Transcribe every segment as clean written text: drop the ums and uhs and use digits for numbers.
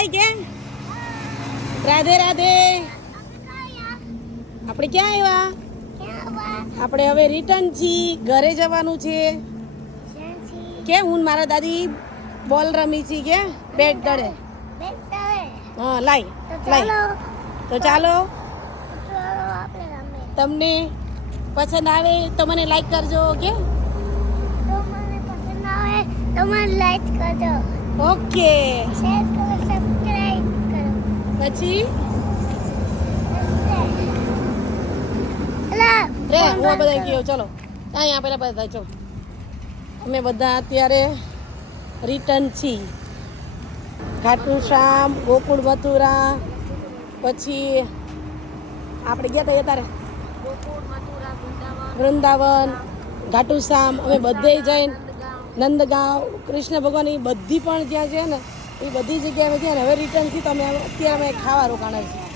By કે રાધે રાધે. આપણે ક્યાં આવ્યા? આપણે હવે રિટર્ન છીએ, ઘરે જવાનું છે. કે હું મારા દાદી બોલ રમી છી કે બેટ દડે. હા લાઈ તો ચાલો. તમને પસંદ આવે તો મને લાઈક કરજો. Okay okay. પછી રે હું બધા ગયો. ચલો અહીંયા પેલા બધા ચલો. અમે બધા અત્યારે રિટર્ન છીએ. ખાટુ શ્યામ, ગોકુળ મથુરા, પછી આપણે ગયા હતા તારે વૃંદાવન, ઘાટુ શ્યામ. અમે બધે જઈને નંદગાંવ, કૃષ્ણ ભગવાનની બધી પણ જ્યાં છે ને એ બધી જગ્યાએ અમે ગયા ને હવે રિટર્ન થી તમે અત્યારે અમે ખાવા રોકાણા છીએ.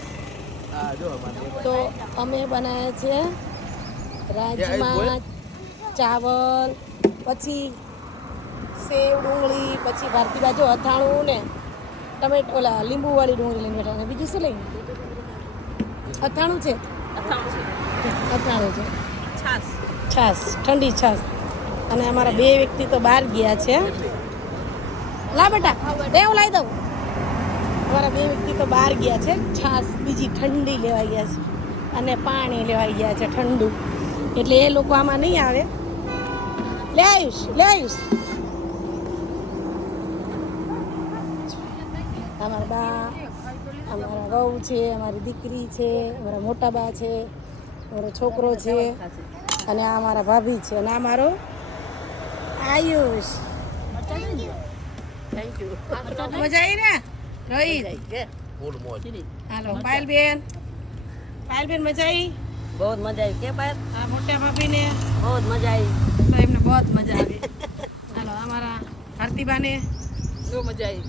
તો અમે બનાવ્યા છે રાજમા ચાવલ, પછી સેવ ડુંગળી, પછી ભારતી બાજુ અથાણું ને ટમેટો ઓલા લીંબુવાળી ડુંગળી લઈને બેઠા. અને બીજું શું લઈ? અથાણું છે. અથાણું છે, છાશ, ઠંડી છાશ. અને અમારા 2 વ્યક્તિ તો બહાર ગયા છે. લા બેટા રે હું લાવી દઉં. અમારા 2 વ્યક્તિ તો બહાર ગયા છે. છાશ બીજી ઠંડી લેવા ગયા છે અને પાણી લેવાઈ ગયા છે ઠંડુ. એટલે એ લોકો આમાં નહીં આવે. લે આયુષ, લે આયુષ. અમારા બા, અમારા વહુ છે, અમારી દીકરી છે, અમારા મોટા બા છે, અમારો છોકરો છે અને આ અમારા ભાભી છે અને આ મારો આયુષ. મજા આવી ને રોહિત? હાલો પાયલબેન, પાયલબેન મજા આવી? बहुत मजा आई। क्या पायल? આ મોટા ભાભીને बहुत मजा आई। તો એમને બહુ મજા આવી. હાલો અમારા ભારતીબાને जो मजा आई।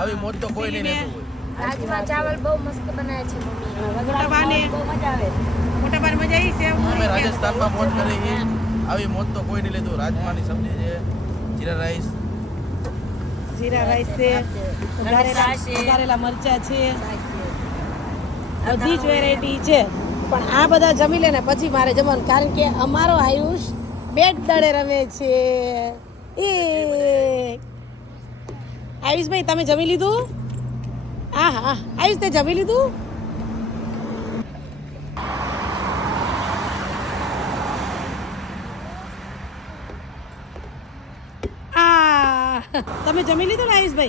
આવી મોજ તો કોઈ નહીં લેતું હોય. રાજમા ચાવલ બહુ મસ્ત બનાવે છે મમ્મી। મોટા બાને બહુ મજા આવે। મોટા બાને મજા આવી છે. અમે રાજસ્થાનમાં મોજ કરી છે. આવી મોજ તો કોઈ નહીં લેતું. રાજમાની સબ્જી છે, જીરા રાઈસ, જીરા રાઈસ છે, વઘારેલા મરચા છે, બધી જ વેરાયટી છે. પણ આ બધા જમી લે ને પછી મારે જમવાનું, કારણ કે અમારો આયુષ બેટ દડે રમે છે. એ આયુષભાઈ તમે જમી લીધું? હા હા આયુષ તે જમી લીધું? આ તમે જમી લીધું ને આયુષભાઈ?